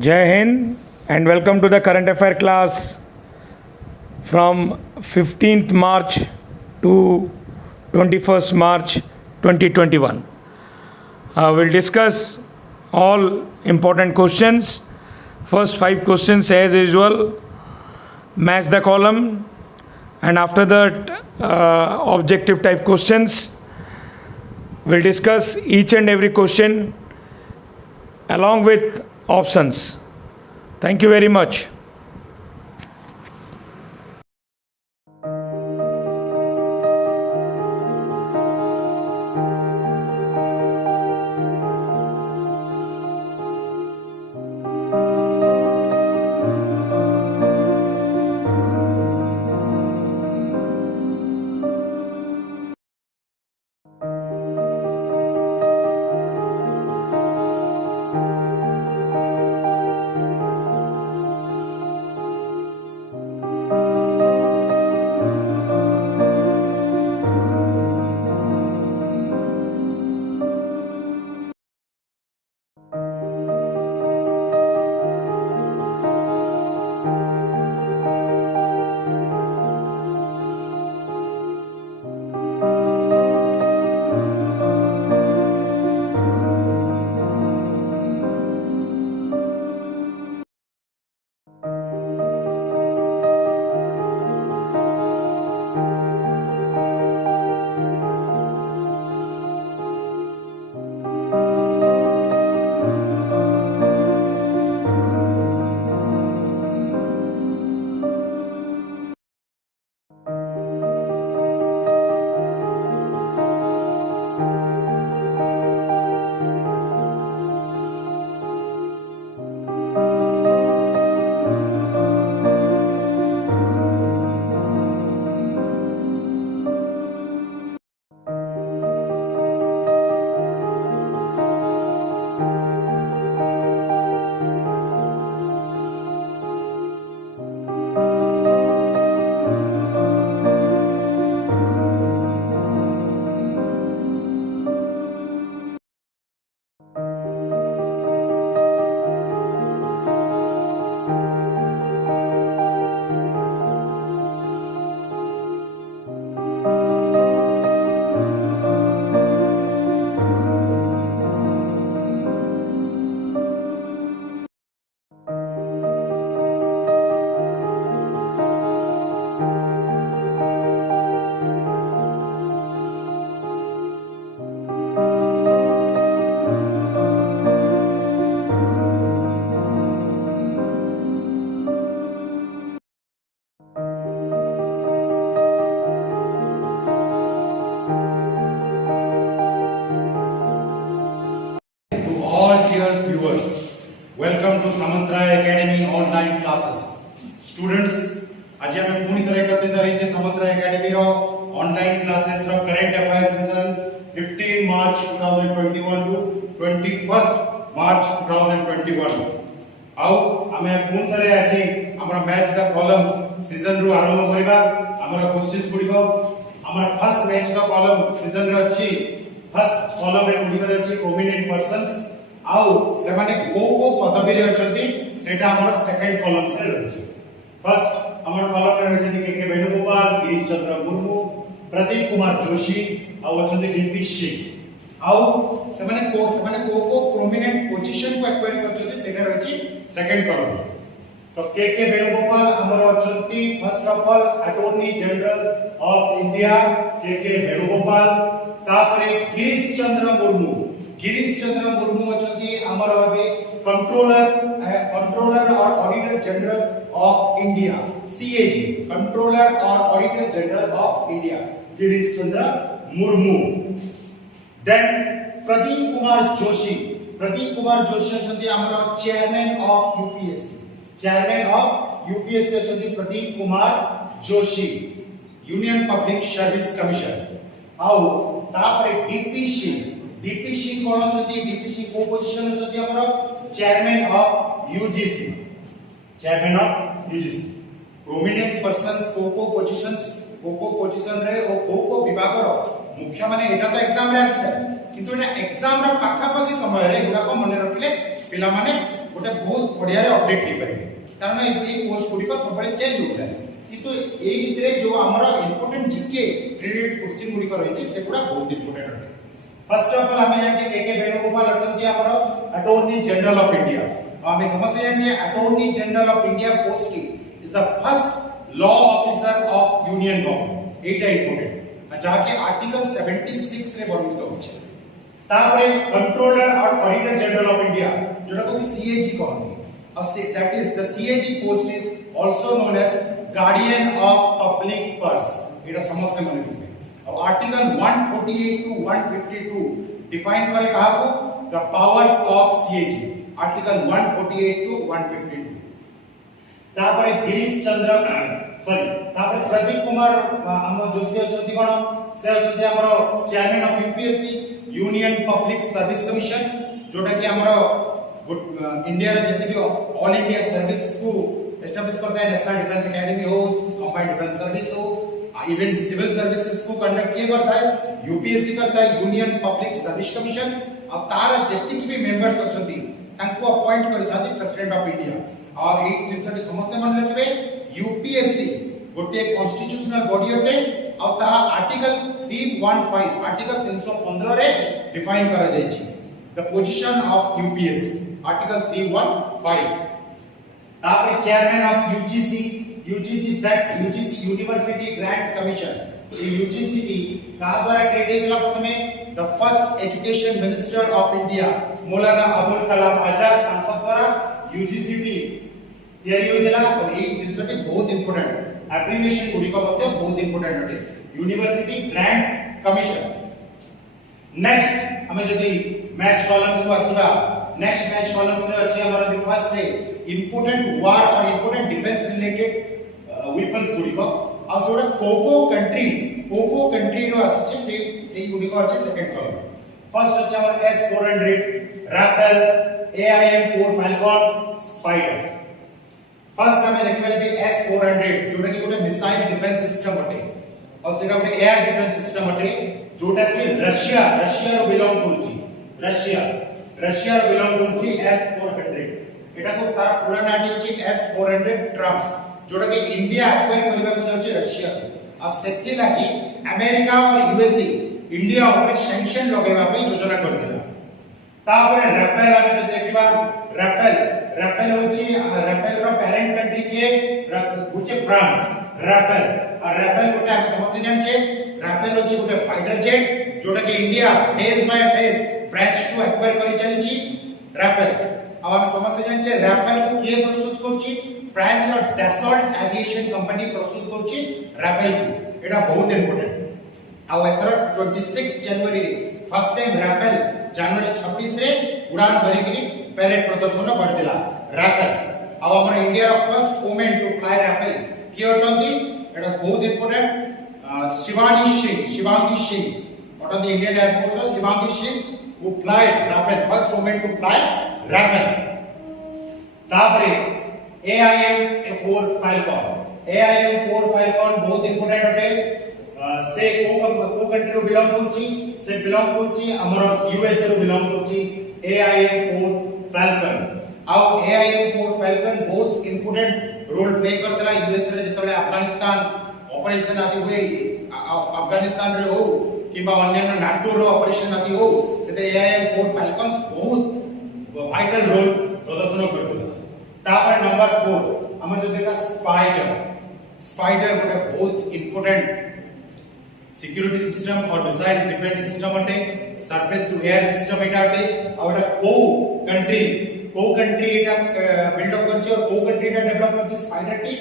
Jai Hind and welcome to the current affair class from 15th March to 21st March 2021. We'll discuss all important questions. First 5 questions as usual, match the column, and after that objective type questions. We'll discuss each and every question along with options. Thank you very much. Welcome to Samantaray academy online classes students आज हमें पूरी तरह करते हैं जे Samantaray academy रो online classes रो current affair season 15 March 2021 to 21 March 2021 आउ हमें पूरी तरह आज हमरा मैच द कॉलम्स सीजन रो आरंभ करबा हमरा क्वेश्चंस गुडिको हमरा first match the column season रो अछि फर्स्ट कॉलम रे गुडिको अछि प्रोमिनेंट पर्सन्स आउ से माने को पदवी रे अछंती सेटा हमर सेकंड कॉलम से रहछि फर्स्ट हमर कॉलम रे रहछि के वेणुगोपाल गिरीश चंद्र मुर्मू प्रदीप कुमार जोशी आउ अछंती डीपी सिंह आउ से माने को प्रोमिनेंट पोजीशन को एक्वायर करछंती सेटा रहछि सेकंड कॉलम तो के वेणुगोपाल हमर अछंती first of all attorney general of India K Venugopal तापरे गिरीश चंद्र मुर्मू अछंती हमर भाबे कंट्रोलर और auditor general of India CAG controller और auditor general of India Girish Chandra Murmu then Pradeep Kumar Joshi अछंती हमर चेयरमैन ऑफ यूपीएससी अछंती Pradeep Kumar Joshi union public service commission आउ तापरे डीपी सिंह कोन अछंती डीपी सिंह को पोजीशन अछंती हमर chairman of UGC prominent persons को पोजीशन रे ओ को विभाग रो मुख्य माने एटा तो एग्जाम रे आसे किंतु एटा एग्जाम रा पाखा पाखी समय रे गुडा को मन रखले पिला माने गोटे बहुत बढ़िया रे अपडेट दे पारे कारण ए पोस्ट गुडी को सब चेंज होता है किंतु ए भितरे जो हमरा इंपोर्टेंट जीके क्रेडिट क्वेश्चन गुडी को रहिछि सेगुडा बहुत इंपोर्टेंट है। फर्स्ट ऑफ ऑल हमें जानछि के वेणुगोपाल अटन जी हमरा अटॉर्नी जनरल ऑफ इंडिया हमें समझते जानछि attorney general of India post is the first law officer of union government एटा इंपोर्टेंट जाके आर्टिकल 76 रे वर्णित होछि तापरे कंट्रोलर और ऑडिटर जनरल ऑफ इंडिया जोटा को सीएजी कहते हैं that is the CAG post is also known as guardian of public purse एटा समस्त मन रखिबे। अब आर्टिकल 148 टू 152 डिफाइन करे कहा को the powers of CAG article 148 to 152 तापरे गिरीश चंद्र सॉरी तापरे प्रदीप कुमार हम जोशी अछंती कोन से अछंती हमरो chairman of UPSC union public service commission जोटा कि हमरो इंडिया रे जते भी ऑल इंडिया सर्विस को एस्टैब्लिश करता है नेशनल डिफेंस एकेडमी हो कंबाइंड डिफेंस सर्विस हो इवन सिविल सर्विसेज को कंडक्ट किए करता है यूपीएससी करता है यूनियन पब्लिक सर्विस कमीशन अब तार जति की भी मेंबर्स अछंती तांको अपॉइंट करथाती प्रेसिडेंट ऑफ इंडिया और एक जिनसटी समस्त मन रखबे यूपीएससी गोटे कॉन्स्टिट्यूशनल बॉडी होते और ता आर्टिकल 315 आर्टिकल 315 रे डिफाइन करा जाय छी the position of UPSC article 315 तापर chairman of UGC that UGC university grant commission ये यूजीसी का द्वारा क्रेडिट दिला प्रथमे the first education minister of India Maulana Abul Kalam Azad तांका द्वारा यूजीसी तैयारी होइला और ए जिनसटी बहुत इंपोर्टेंट एब्रिविएशन गुडी को मते बहुत इंपोर्टेंट होते यूनिवर्सिटी ग्रांट कमीशन। नेक्स्ट हमें जदी मैच कॉलम्स को आसीबा नेक्स्ट मैच कॉलम्स रे अछि हमर द फर्स्ट रे इंपोर्टेंट वार और इंपोर्टेंट डिफेंस रिलेटेड वेपन्स गुडी को आ सोडा कोको कंट्री रो अछि से गुडी को अछि सेकंड कॉलम फर्स्ट अछि हमर S400 Rafale AIM-4 falcon spider first हमें देखबे जे S400 जोटा कि गोटे मिसाइल डिफेंस सिस्टम अटे और सेटा गोटे एयर डिफेंस सिस्टम अटे जोटा कि रशिया रो बिलोंग करूची रशिया रो बिलोंग करूची S400 एटा को तार पूरा नाम होची S400 ट्रम्प्स जोटा कि इंडिया एक्वायर करबा को जाउची रशिया आ सेति लागि अमेरिका और यूएसए इंडिया ऊपर सैंक्शन लगेबा पे योजना करथिला तापर राफेल हम देखिबा राफेल होची राफेल रो पेरेंट कंट्री के होची फ्रांस राफेल और राफेल गोटे हम समझते जान छे राफेल होची गोटे फाइटर जेट जोटा कि India phase by phase French to acquire करि चली छी राफेल्स अब हम समझते जान छे राफेल को के प्रस्तुत करछि फ्रेंच और डसॉल्ट एविएशन कंपनी प्रस्तुत करछि राफेल को एटा बहुत इंपोर्टेंट आ एथर 26 जनवरी रे फर्स्ट टाइम राफेल जनवरी 26 रे उड़ान भरिकरी पैरेड प्रदर्शन करदिला राफेल अब हमर इंडिया रो first women to fly Rafale के अटंती एटा बहुत इंपोर्टेंट शिवांगी सिंह अटंती इंडियन एयर फोर्स रो Shivangi Singh who flied Rafale first women to fly Rafale तापरे AIM-4 फाल्कन बहुत इंपोर्टेंट अटे से को कंट्री रो बिलोंग करछि से बिलोंग करछि हमर यूएसए रो बिलोंग करछि AIM-4 फाल्कन आउ AIM-4 फाल्कन बहुत इंपोर्टेंट रोल प्ले करतला यूएसए रे जतबे अफगानिस्तान ऑपरेशन आदि हुए अफगानिस्तान रे हो किबा अन्य नाटो रो ऑपरेशन आदि हो सेते AIM-4 फाल्कन बहुत वाइटल रोल प्रदर्शन करतला तापर नंबर 4 हमर जो देखा स्पाइडर गोटे बहुत इंपोर्टेंट सिक्योरिटी सिस्टम और मिसाइल डिफेंस सिस्टम अटे सरफेस टू एयर सिस्टम एटा अटे और को कंट्री एटा बिल्ड अप करछि और को कंट्री एटा डेवलप करछि स्पाइडर टी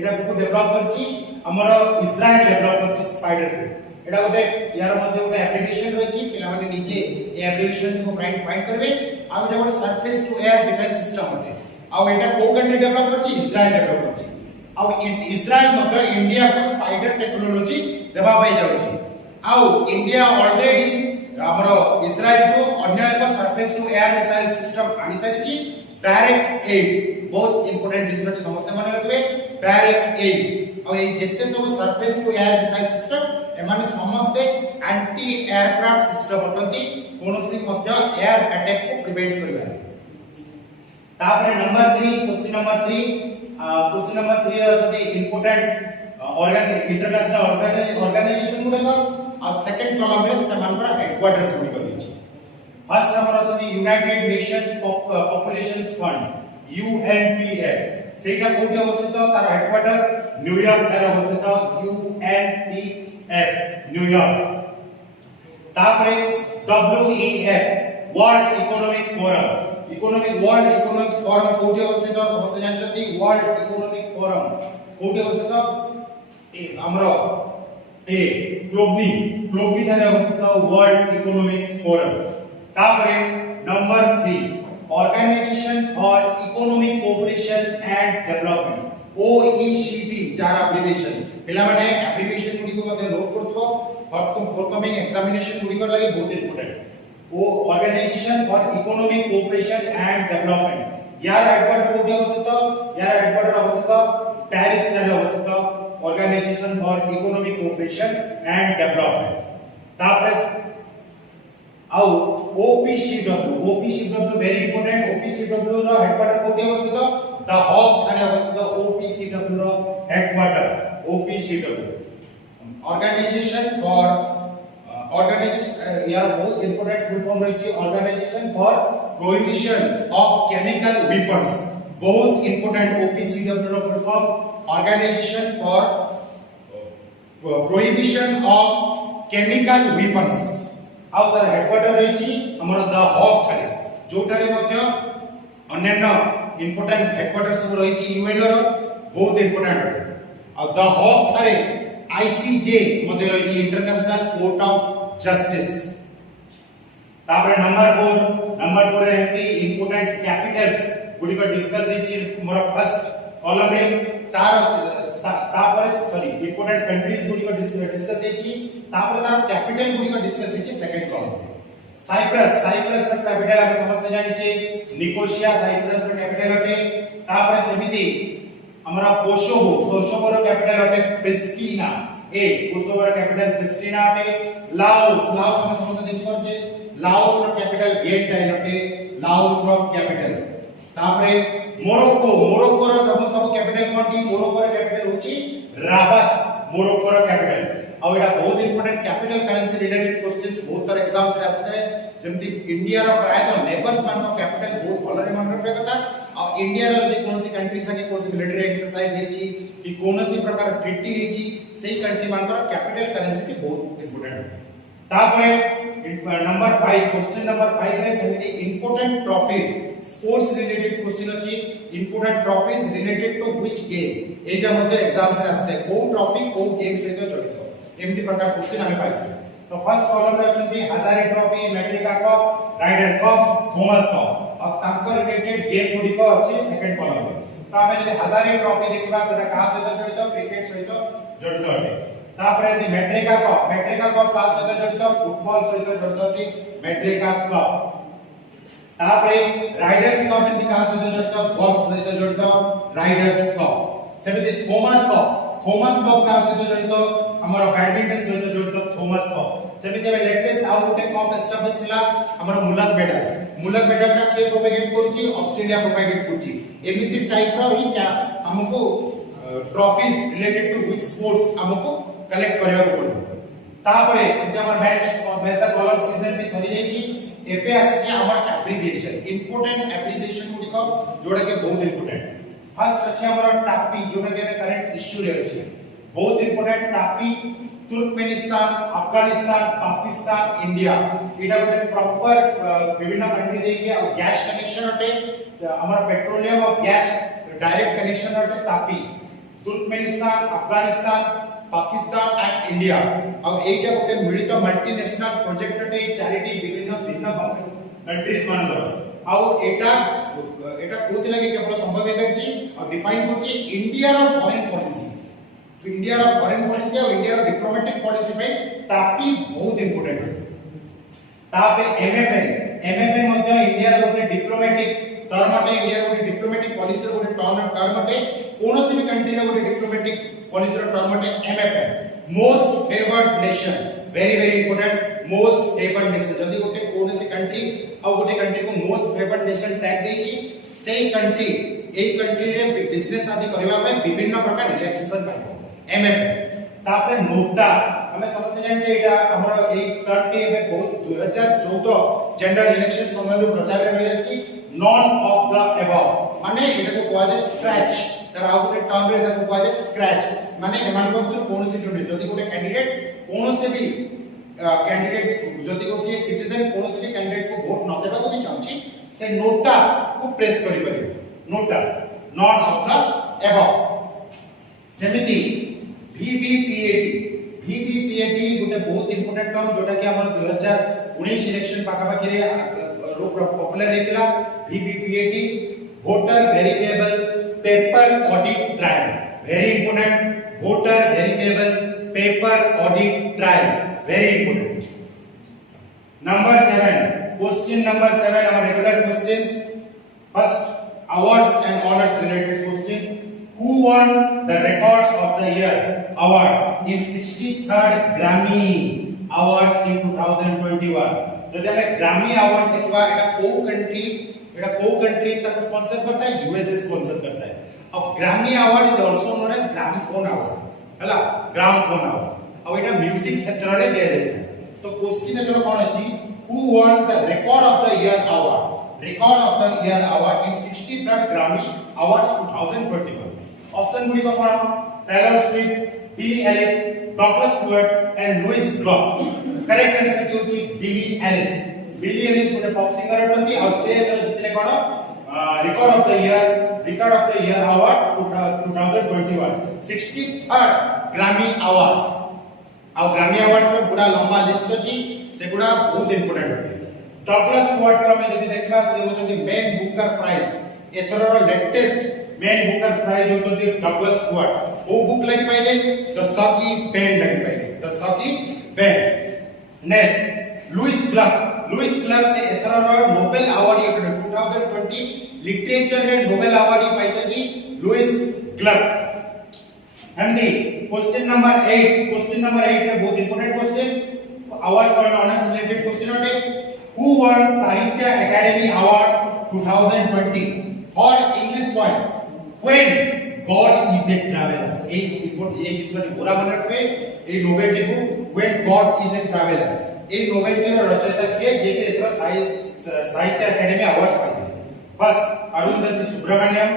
एटा को डेवलप करछि हमर इजराइल डेवलप करछि स्पाइडर को एटा गोटे यार मध्ये गोटे एप्लीकेशन रहिछि पिला माने नीचे ए एप्लीकेशन को फाइंड करबे आ एटा गोटे surface to air defence system अटे आ एटा को कंट्री डेवलप करछि इजराइल डेवलप करछि आ इजराइल मध्ये इंडिया को स्पाइडर टेक्नोलॉजी देबा पाई जाउछि आउ इंडिया ऑलरेडी हमरो इजराइल को अन्य एक surface to air missile system आनि सारिछि डायरेक्ट एड बहुत इंपोर्टेंट जिनसटी समस्त मन रखबे डायरेक्ट एड और ये जितने सब surface to air missile system एमाने समस्ते एंटी एयरक्राफ्ट सिस्टम अटंती कोनोसी मध्य एयर अटैक को प्रिवेंट करबा तापर नंबर 3 क्वेश्चन नंबर 3 अछि इंपोर्टेंट इंटरनेशनल ऑर्गेनाइजेशन गुडे और सेकंड कॉलम रे समानकर हेडक्वार्टर्स गुडी कर दिछि फर्स्ट नंबर अछि United Nations population fund UNPF सेटा कोठी अवस्थित तार हेडक्वार्टर न्यूयॉर्क रे अवस्थित UNPF न्यूयॉर्क तापरे WEF world economic forum world economic forum कोठी अवस्थित समस्त जानछथि वर्ल्ड इकोनॉमिक फोरम कोठी अवस्थित ए हमरो ए ग्लोबनी ठारे अवस्थित वर्ल्ड इकोनॉमिक फोरम तापरे number 3 organisation for economic cooperation and development OECD जार एब्रिविएशन पिला माने एब्रिविएशन गुडी को मते नोट करथो फॉरकमिंग एग्जामिनेशन गुडी को लागि बहुत इंपोर्टेंट वो organisation for economic cooperation and development यार हेडक्वार्टर कोठी अवस्थित पेरिस रे अवस्थित organisation for economic cooperation and development तापर आउ OPCW वेरी इंपोर्टेंट OPCW रो हेडक्वार्टर कोठी अवस्थित द हॉग ठारे अवस्थित OPCW रो हेडक्वार्टर OPCW ऑर्गेनाइजेशन फॉर यार बहुत इंपोर्टेंट फुल फॉर्म रही organisation for prohibition of chemical weapons बहुत इंपोर्टेंट OPCW रो full form organisation for prohibition of chemical weapons आउ तार हेडक्वार्टर रही हमर द हॉग ठारे जोठारे मध्य अन्य इंपोर्टेंट हेडक्वार्टर सब रही यूएन रो बहुत इंपोर्टेंट आ द हॉग ठारे ICJ मध्य रही इंटरनेशनल कोर्ट ऑफ जस्टिस तापर नंबर 4 रे एंटी इंपोर्टेंट कैपिटल्स गुडी को डिस्कस हेची मोर फर्स्ट कॉलम रे तापर सॉरी इंपोर्टेंट कंट्रीज गुडी को डिस्कस हेची तापर तार कैपिटल गुडी को डिस्कस हेची सेकंड कॉलम साइप्रस रो कैपिटल आप समस्त जानि छे निकोसिया साइप्रस रो कैपिटल अटे तापर समिति हमरा कोसोवो रो कैपिटल अटे प्रिस्टिना कोसोवो रो कैपिटल प्रिस्टिना अटे लाओस हम समस्त देखि परछे लाओस रो कैपिटल वियेंटाइन अटे लाओस रो कैपिटल तापरे मोरक्को रो सब कैपिटल कोनटी मोरक्को रो कैपिटल होची राबात मोरक्को रो कैपिटल आ एटा बहुत important capital currency related questions बहुत तरह एग्जाम्स रे आसते जेमति इंडिया रो प्राय तो नेबर्स मान को कैपिटल बहुत भलो रे मन रखबे कथा आ इंडिया रो जे कोनसी कंट्री संगे कोनसी मिलिटरी एक्सरसाइज हेची कि कोनसी प्रकार ट्रीटी हेची सेही कंट्री मान को कैपिटल करेंसी के बहुत इंपोर्टेंट तापरे नंबर 5 क्वेश्चन नंबर 5 रे समिति important trophies sports related question अछि important trophies related to which game एटा मध्ये एग्जाम्स रे आसते को ट्रॉफी को गेम सहित जड़ित एमती प्रकार क्वेश्चन हमें पाइछे तो फर्स्ट कॉलम रे अछि हजारे ट्रॉफी मैट्रिका cup Ryder cup Thomas cup और ताकर रिलेटेड गेम गुडी को अछि सेकंड कॉलम रे तो हमें जे हजारे ट्रॉफी देखबा सेटा का सहित जड़ित क्रिकेट सहित जड़ित अटे तापर यदि मैट्रिका कप का सहित जड़ित फुटबॉल सहित जड़ित अटे मैट्रिका कप तापर राइडर्स कप यदि का सहित जड़ित गोल्फ सहित जड़ित राइडर्स कप सेमिति थॉमस कप का सहित जड़ित हमर बैडमिंटन सहित जड़ित थॉमस कप सेमिति लेटेस्ट आउ गोटे कप एस्टाब्लिश हिला हमर मुलक मेडल का के प्रोपेगेट करछि ऑस्ट्रेलिया प्रोपेगेट करछि एमिति टाइप रो ही क्या हमको trophies related to which sports हमको कलेक्ट करबा को पड़ो तापरे हमर मैच द कॉलर सीजन भी सरी जाइछि एपे आछि हमर एब्रिविएशन इंपोर्टेंट एब्रिविएशन गुडी को जोड़े के बहुत इंपोर्टेंट फर्स्ट अछि हमर टापी जोड़े के करंट इश्यू रे अछि बहुत important TAPI Turkmenistan Afghanistan Pakistan India एटा गोटे प्रॉपर विभिन्न कंट्री देके और गैस कनेक्शन अटे हमर पेट्रोलियम और गैस डायरेक्ट कनेक्शन अटे Tapi Turkmenistan Afghanistan Pakistan and India अब एटा गोटे मिलित मल्टीनेशनल प्रोजेक्ट अटे चारिटी विभिन्न कंट्रीज मानर आउ एटा कोथि लागि केवल संभव हेछि और डिफाइन करछि इंडिया रो फॉरेन पॉलिसी और इंडिया रो डिप्लोमेटिक पॉलिसी में तापी बहुत इंपोर्टेंट तापे एमएफएन मध्ये इंडिया रो गोटे डिप्लोमेटिक टर्म अटे इंडिया गोटे डिप्लोमेटिक पॉलिसी रो गोटे टर्म अटे कोनोसी भी कंट्री रो गोटे डिप्लोमेटिक पॉलिसी रो टर्म अटे MFA most favoured nation very very important most favoured nation जदी गोटे कोनोसी कंट्री आ गोटे कंट्री को मोस्ट फेवर्ड नेशन टैग देछि सेही कंट्री एई कंट्री रे बिजनेस आदि करबा पे विभिन्न प्रकार रिलैक्सेशन पाइबो एमएफए तापरे नोटा हमें समझते जान जे एटा हमर एई टर्म टी एबे बहुत 2014 जनरल इलेक्शन समय रो प्रचार रे रहि अछि नॉन ऑफ द अबव माने एटा को कोआ जे स्क्रैच तर आउ गोटे टर्म रे एटा को कोआ जे स्क्रैच माने एमान को कोनोसी क्यों जदी गोटे कैंडिडेट कोनोसी भी कैंडिडेट जदी गोटे सिटीजन कोनोसी भी कैंडिडेट को वोट न देबा को भी चाहछि से नोटा को प्रेस करि परिबो NOTA none of the above सेमिति VVPAT गोटे बहुत इंपोर्टेंट टर्म जोटा कि हमर 2019 इलेक्शन पाका पाकी रे पॉपुलर हेतिला VVPAT voter verifiable paper audit trial very important voter verifiable paper audit trial very important number 7 question number 7 our regular questions first awards and honors related question who won the record of the year award in 63rd Grammy Awards in 2021 जदि हमें ग्रामी awards देखबा एटा को country तक sponsor करता है USA sponsor करता है अब Grammy award is also known as gramophone award हला ग्रामोफोन अवार्ड अब एटा म्यूजिक क्षेत्र रे दे जाय तो क्वेश्चन एजर कोन अछि who won the record of the year award in 63rd Grammy Awards 2021 option गुडी को कोन Taylor Swift Billie Eilish Douglas Stuart and Louise Glück correct answer की होची बिली एलिस गोटे पॉप सिंगर अटंती और से एतर जितले कोन record of the year award 2021 63rd ग्रामी अवार्ड्स आ ग्रामी अवार्ड्स रो पूरा लंबा लिस्ट अछि सेगुडा बहुत इंपोर्टेंट होते डगलस स्टुअर्ट को हम जदी देखबा से होते मेन बुकर प्राइज एथरर लेटेस्ट मेन बुकर प्राइज होते डगलस स्टुअर्ट वो बुक लगी पहले द सकी पेन लगी पहले द सकी पेन नेक्स्ट लुइस क्लर्क से एथरर नोबेल अवार्ड 2020 लिटरेचर रे नोबेल अवार्ड पाइछथि Louise Glück Hindi question number 8 में बहुत important question awards for honors related question होते who won Sahitya Akademi award 2020 for English poem when God is a traveler एक जिसने पूरा मन रखबे ए नोबेल टी को when God is a traveler ए नोबेल टी रो रचयिता के जे के एतर साहित्य अकादमी अवार्ड पाइले first Arundhathi Subramaniam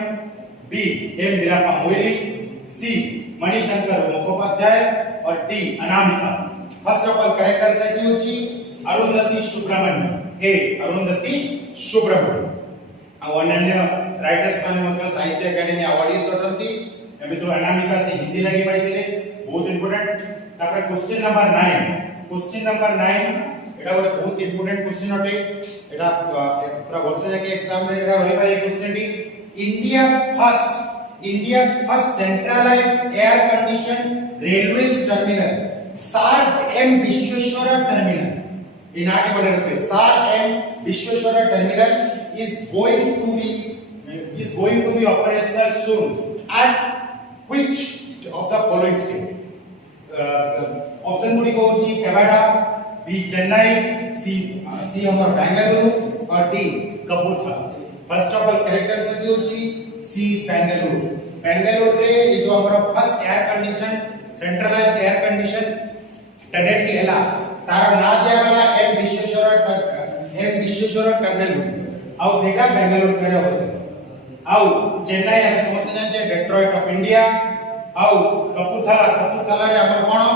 B M Veerappa Moily C Manishankar Mukhopadhyay और D Anamika first of all correct answer की होची अरुंधति सुब्रमण्यम ए अरुंधति सुब्रमण्यम आ अन्य राइटर्स माने मतलब साहित्य अकादमी अवार्ड सटंती एबे तो अनामिका से हिंदी लगी पाइले बहुत इंपोर्टेंट तापर क्वेश्चन नंबर 9 एटा ଗୋଟେ बहुत इंपोर्टेंट क्वेश्चन होते एटा पूरा वर्ष जाके एग्जाम रे एटा होई पाए question T India's first centralized air conditioned railways terminal SAR M Vishweshwara terminal in article रखते SAR M Vishweshwara terminal is going to be operational soon at which of the following state option गुडी को होची Kevadia B Chennai C हमर बेंगलुरु और D Kapurthala first of all correct answer की होची C Bengaluru रे ये जो हमर first air condition centralised air condition tunnel की हला तार ना दियागला एम विश्वेश्वर टनल आउ सेटा बेंगलुरु रे अवस्थित आउ चेन्नई हम समस्त जान डेट्रॉइट ऑफ इंडिया आउ कपूरथला रे हमर कोन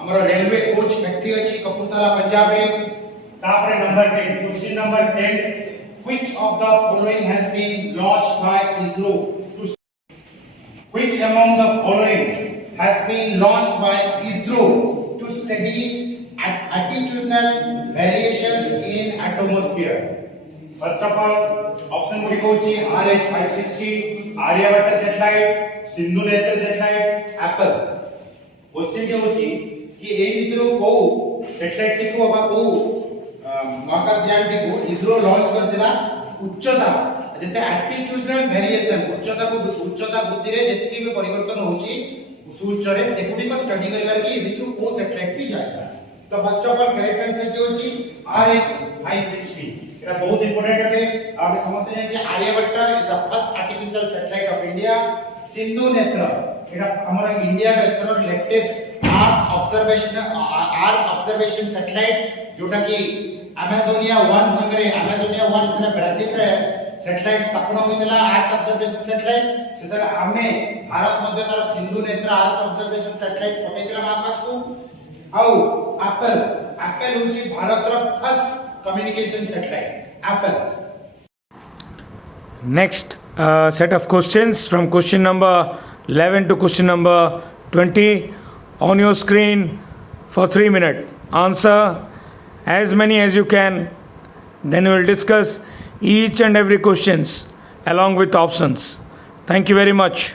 हमर रेलवे कोच फैक्ट्री अछि कपूरथला पंजाब रे तापरे number 10 question number 10 which of the following has been launched by ISRO which among the following has been launched by ISRO to study attitudinal variations in atmosphere first of all option गुडी Kochi RH 560 Aryabhata satellite Sindhu Netra satellite Apple question के होची कि ए भितर को satellite को बा को महाकाश यान को इसरो लॉन्च करथिला उच्चता जेते एटीट्यूडनल वेरिएशन उच्चता वृद्धि रे जेतकी भी परिवर्तन होची सूर्य रे सेकुडी को स्टडी करिवार की भितरु को सैटेलाइट की जायता। तो first of all correct answer की होची RH-I60 एटा बहुत इंपोर्टेंट है। आप समझते हैं कि Aryabhata is the first artificial satellite of India. Sindhu Netra एटा हमारा इंडिया रे एथर लेटेस्ट आर्क ऑब्जर्वेशन सैटेलाइट जोटा कि अमेजोनिया 1 संगरे अमेजोनिया 1 ने ब्राजील रे सैटेलाइट स्थापना होइतला आर्क ऑब्जर्वेशन सैटेलाइट सेतर आमे भारत मध्ये तार Sindhu Netra earth observation satellite पठेइतला आकाश को आउ एप्पल होची भारत रो first communication satellite Apple. Next set of questions from question number 11 to question number 20 on your screen for 3 minutes. Answer as many as you can. Then we will discuss each and every questions along with options. Thank you very much.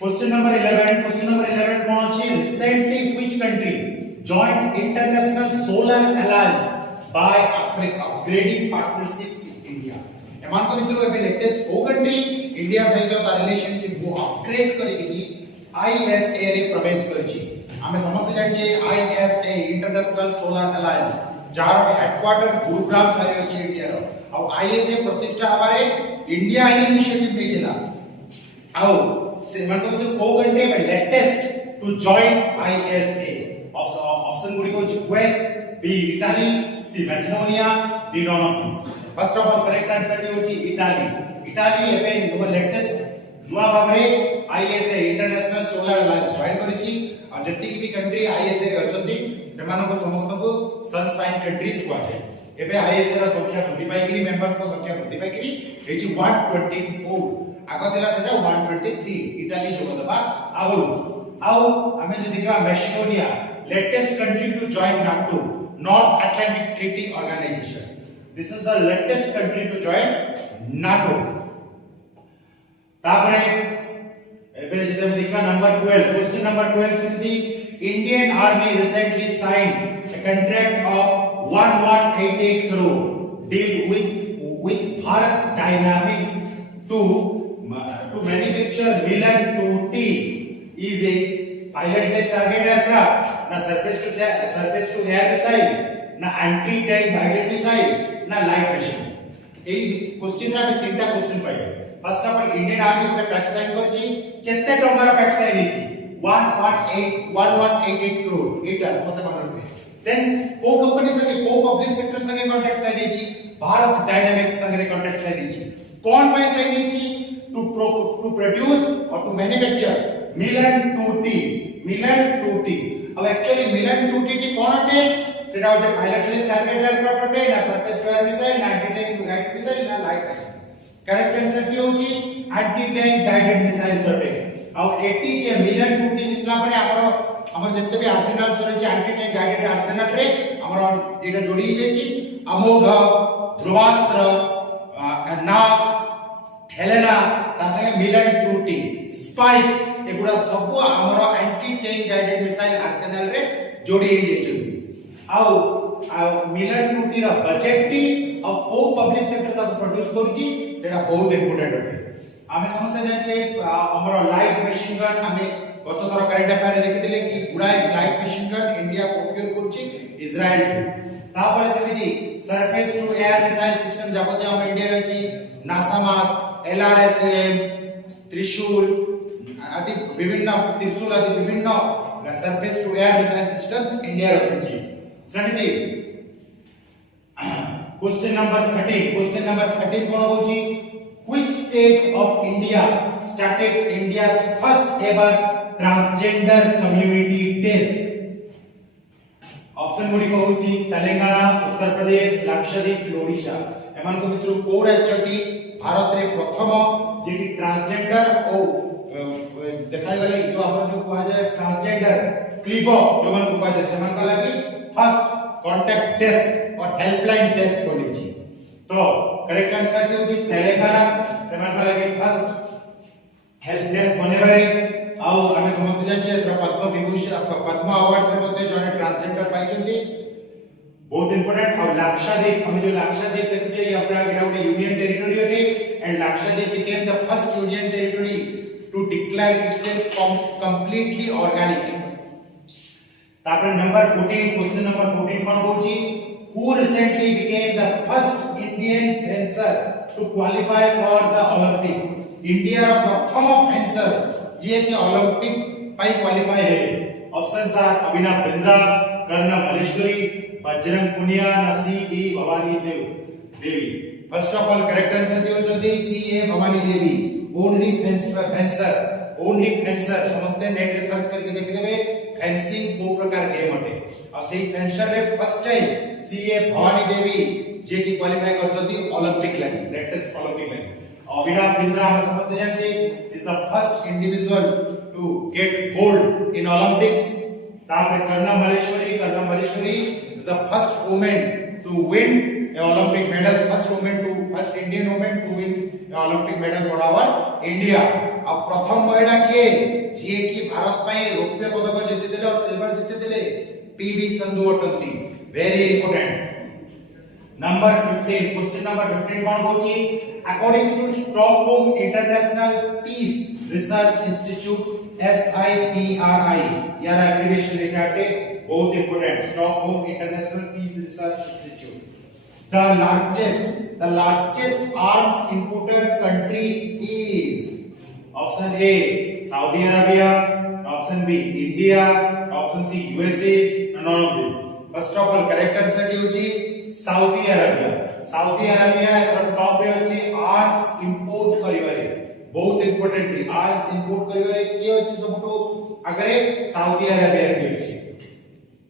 Question number 11 कौन अछि recently which country joined international solar alliance by upgrading partnership with India। एमान को मित्रों एबे latest ओ country India सहित ता relationship को upgrade करिकि ISA रे प्रवेश करछि। हमें समस्त जानि जे ISA international solar alliance jar headquarter Gurugram थारे अछि इंडिया रो और ISA प्रतिष्ठा हमारे इंडिया ही इनिशिएटिव नै दिला और से मन को जो को कंट्री में latest to join ISA option गुडी को Kuwait B Italy C Macedonia D none of this. First of all correct answer की होची इटाली एबे नो लेटेस्ट नुवा भाबरे ISA international solar alliance join करिछि और जति की भी कंट्री ISA रे अछंती सेमान को समस्त को सनशाइन कंट्रीज को आछे। एबे ISA रा संख्या वृद्धि पाई करी मेंबर्स को संख्या वृद्धि पाई करी एछि 124 आगो दिला 123 इटाली जोग दबा आउ हमें जे देखा Macedonia latest country to join NATO North Atlantic Treaty Organisation This is the latest country to join NATO. तापरे एबे जेते देखला number 12 question number 12 Sindhi Indian Army recently signed a contract of 1188 crore deal with Bharat Dynamics to manufacture Milan 2T is a pilot test target aircraft na surface to air missile na anti tank guided missile na light machine এই question রা আমি তিনটা question pi first of all Indian army একটা pact sign করছি কেতে টঙ্কার pact sign ହେଇଛି 1188 crore এইটা সমস্ত মনে রাখবে দেন কো কোম্পানি সঙ্গে কো পাবলিক সেক্টর সঙ্গে কন্ট্রাক্ট সাইন ହେଇଛି भारत डायनामिक्स संगे कॉन्ट्रैक्ट साइन ହେଇଛି कौन बाय साइन ହେଇଛି टू प्रोड्यूस और टू मैन्युफैक्चर मिलन 2T अब एक्चुअली मिलन 2T की कौन अटे सेटा होते पायलटलेस टारगेट एयरक्राफ्ट अटे ना सरफेस टू एयर मिसाइल ना एंटी टैंक गाइड मिसाइल ना लाइट मिसाइल करेक्ट आंसर की होची एंटी टैंक गाइडेड मिसाइल अटे अब एटी जे मिलन 2T मिसला परे हमर जत्ते भी आर्सेनल सरे एंटी टैंक गाइडेड आर्सेनल रे हमर एटा जोड़ी जायछि अमोघ ध्रुवास्त्र नाग हेलेना तासंगे मिलन 2T स्पाइक एगुडा सब हमर anti tank guided missile Arsenal रे जोड़ी जायछि मिलन 2T रा बजेट टी और को पब्लिक सेक्टर तक प्रोड्यूस करछि सेटा बहुत इंपोर्टेंट होते आमे समझते जाचे हमर लाइट मशीन गन आमे गत थर करंट अफेयर देखिथिले कि गुडाय light machine gun India procure करछि इजराइल तापर सेमिति surface to air missile system जाबते हम इंडिया रछि नासामास एलआरएसएम त्रिशूल आदि विभिन्न त्रिशूल आदि विभिन्न surface to air missile systems India रछि सेमिति क्वेश्चन नंबर 13 कोन होछि which state of India started India's first ever transgender community test option गुडी कहूची तेलंगाना उत्तर प्रदेश लक्षद्वीप ओडिशा एमान को भितर को राज्यटी भारत रे प्रथम जे कि ट्रांसजेंडर ओ देखाई गले जो अपन जो कहा जाय ट्रांसजेंडर क्लिबो जो मन को कहा जाय सेमान का लागि फर्स्ट कांटेक्ट टेस्ट और हेल्पलाइन टेस्ट कोलिची तो करेक्ट आंसर की होची तेलंगाना सेमान का लागि फर्स्ट हेल्प डेस्क बनेबारे आउ हमें समझते जाचे पद्म विभूषण पद्म अवार्ड से बोलते जने ट्रांसजेंडर पाइचंती बहुत इंपोर्टेंट और लक्षद्वीप हमें जो लक्षद्वीप देखिए ये अपना एटा ଗୋଟେ यूनियन टेरिटरी होती and Lakshadweep became the first union territory to declare itself completely organic तापर नंबर 14 क्वेश्चन नंबर 14 कोन होची who recently became the first Indian fencer to qualify for the Olympics India रा प्रथम फेंसर जे के ओलंपिक पाई qualify है options are Abhinav Bindra Karnam Malleswari Bajrang Punia नसी B Bhavani Devi first of all correct answer की होचंती C A Bhavani Devi only fencer समझते नेट रिसर्च करके देख देबे फेंसिंग दो प्रकार गेम होते और सेही फेंसर रे first time C A Bhavani देवी जे की क्वालिफाई करचंती ओलंपिक लागि लेटेस्ट ओलंपिक लागि अभिनव बिंद्रा हम समझते जानते is the first individual to get gold in Olympics तापर कर्ण Malleswari is the first woman to win a Olympic medal first Indian woman to win a Olympic medal for our India अब प्रथम महिला के जे की भारत में रौप्य पदक जीतिले और सिल्वर जीतिले पीवी संधू अटंती very important number 15 question number 15 कोन होची according to Stockholm international peace research institute SIPRI यार एब्रिविएशन एटाटे बहुत important Stockholm international peace research institute the largest arms importer country is option A Saudi Arabia option B India option C USA none of this first of all correct answer की होची Saudi Arabia top रे अछि arms import करिवारे बहुत important arms import करिवारे की अछि सबटो अगरे Saudi Arabia की अछि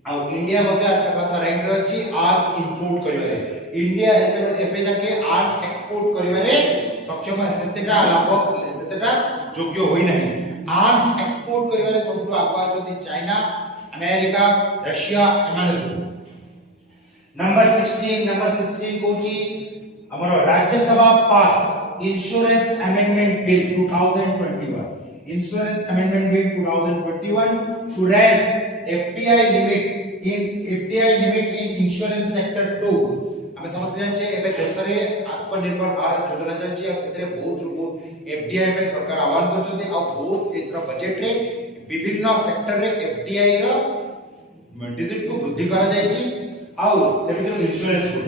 और इंडिया बोते अच्छा खासा रैंक रे अछि आर्म्स इंपोर्ट करिवारे इंडिया एपे जाके आर्म्स एक्सपोर्ट करिवारे सक्षम सेतेटा लाभ सेतेटा योग्य होई नहीं आर्म्स एक्सपोर्ट करिवारे सबटो आगवा अछि चाइना अमेरिका रशिया एमाने नंबर 16 कोची हमर Rajya Sabha pass insurance amendment bill 2021 insurance amendment bill 2021 to raise FDI limit in insurance sector 2 हमें समझते जान छे एबे देश रे आत्मनिर्भर भारत योजना जान छे और सेतरे बहुत एफडीआई पे सरकार आह्वान करछथि आ बहुत एतर बजट रे विभिन्न सेक्टर रे एफडीआई रो डिजिट को वृद्धि करा जाय छी आ से भीतर इंश्योरेंस को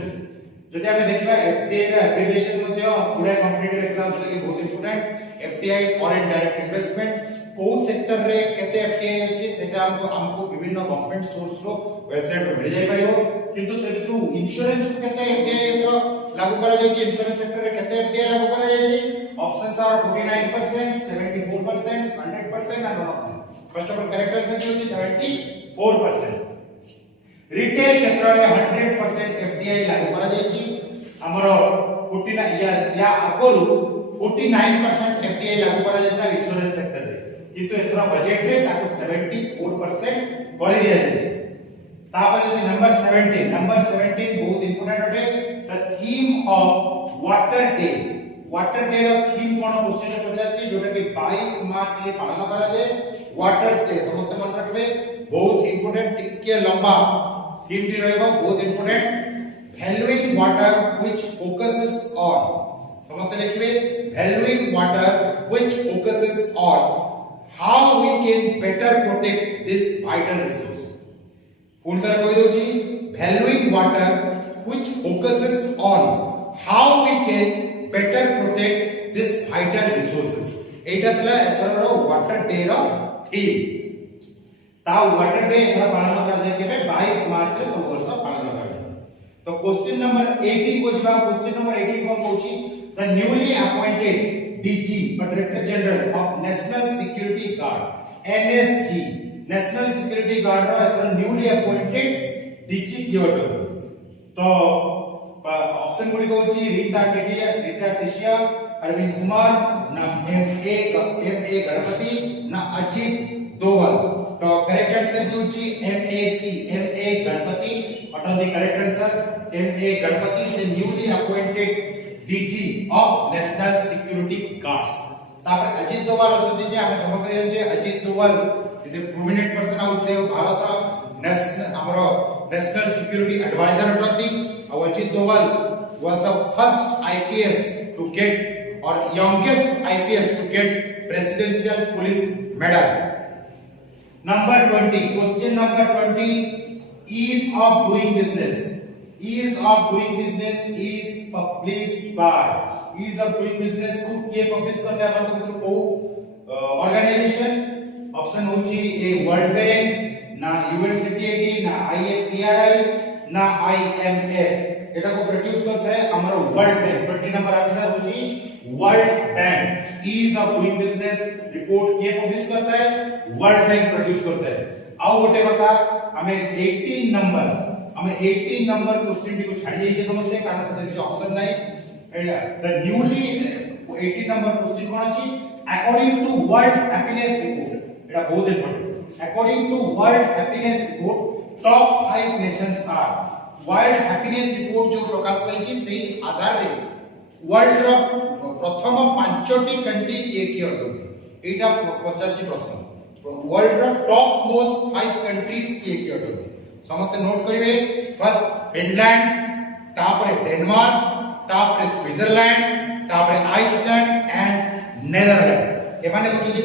जदि हमें देखबा एफडीआई रा एप्लीकेशन मध्ये पूरा कॉम्पिटिटिव एग्जाम्स लगे बहुत important FDI foreign direct investment को सेक्टर रे केते एफडीआई अछि सेटा हमको विभिन्न गवर्नमेंट सोर्स रो वेबसाइट रो मिल जाय पाइबो किंतु से थ्रू इंश्योरेंस को केते एफडीआई रो लागू करा जाय छी इंश्योरेंस सेक्टर रे केते एफडीआई लागू करा जाय छी options are 49% 74% 100% and none of this first of all correct answer is 74% retail क्षेत्र रे 100% एफडीआई लागू करा जाय छी हमरो 49 या आगरु 49% एफडीआई लागू करा जाय छी इंश्योरेंस सेक्टर रे किंतु एथरा बजट रे ताको 74% करि दिया जाय छी तापर यदि नंबर 17 बहुत इंपोर्टेंट होटे the theme of water day रो थीम कोन क्वेश्चन रे पचार छी जोटा कि 22 मार्च रे पालन करा जाय वाटर्स डे समस्त मन रखबे बहुत इंपोर्टेंट टिके लंबा थीम टी रहबो बहुत important valuing water which focuses on समस्त लिखबे valuing water which focuses on how we can better protect this vital resource पूर्ण कर कहि दोची valuing water which focuses on how we can better protect this vital resources एटा तला एतरो water day रो थीम ता वाटर डे एथरा पालन कर जाय के 22 मार्च रे सब वर्ष पालन कर तो क्वेश्चन नंबर 18 को जवाब क्वेश्चन नंबर 18 को पूछी the newly appointed DG director general of national security guard NSG national security guard रो एथरा न्यूली अपॉइंटेड डीजी कियोटो तो ऑप्शन गुडी को होची रीता टिशिया अरविंद कुमार ना एमए गणपति ना अजित दोवल तो करेक्ट आंसर होची MA Ganapati what are the correct answer MA Ganapati से newly appointed DG of national security guards तापर अजित दोवल अछथि जे हम समझते जान जे Ajit Doval is a prominent person out से भारत रा नेशनल हमरो नेशनल सिक्योरिटी एडवाइजर अटती और Ajit Doval was the first IPS to get or youngest IPS to get presidential police medal. Number 20 question number 20 ease of doing business is published by ease of doing business को के publish करता है अपन मित्रों को organisation option होची a world bank ना यूएनसीटीए ना आईएफपीआरआई ना आईएमएफ एटा को प्रोड्यूस करता है हमारा वर्ल्ड बैंक 20 नंबर आंसर होची world bank ease of doing business report ये पब्लिश करता है वर्ल्ड बैंक प्रोड्यूस करता है आउ गोटे कथा हमें 18 नंबर क्वेश्चन को छाड़ी जाई समझते कारण से किछ ऑप्शन नाही द न्यूली 18 नंबर क्वेश्चन कोन अछि according to world happiness report एटा बहुत important according to world happiness report top 5 nations are world happiness report जो प्रकाश पाइछि सेही आधार रे वर्ल्ड रो प्रथम 5टी कंट्री के अटନ୍ତି एटा पचाची प्रश्न वर्ल्ड रो टॉप मोस्ट 5 कंट्रीज के अटନ୍ତି समस्त नोट करिवे फर्स्ट फिनलैंड तापरे डेनमार्क तापरे स्विट्जरलैंड तापरे आइसलैंड एंड नेदरलैंड ए माने होछि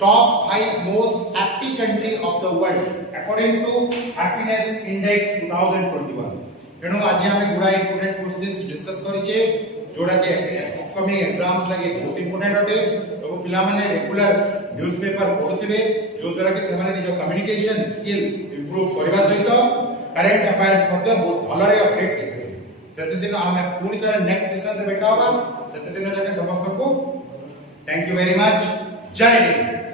top 5 most happy country of the world according to happiness index 2021 तेणु आज हमें गुडा इंपोर्टेंट क्वेश्चंस डिस्कस करिचे जोड़ा के अपकमिंग एग्जाम्स लगे बहुत इंपोर्टेंट होते सब पिला माने रेगुलर न्यूज़पेपर पढुथिबे जो द्वारा के से माने निज कम्युनिकेशन स्किल इंप्रूव करबा सहित करंट अफेयर्स मध्ये बहुत भलो रे अपडेट देबे सेते दिन हम पूरी तरह नेक्स्ट सेशन रे भेटा होबा सेते दिन जाके समस्त को थैंक यू वेरी मच जय हिंद।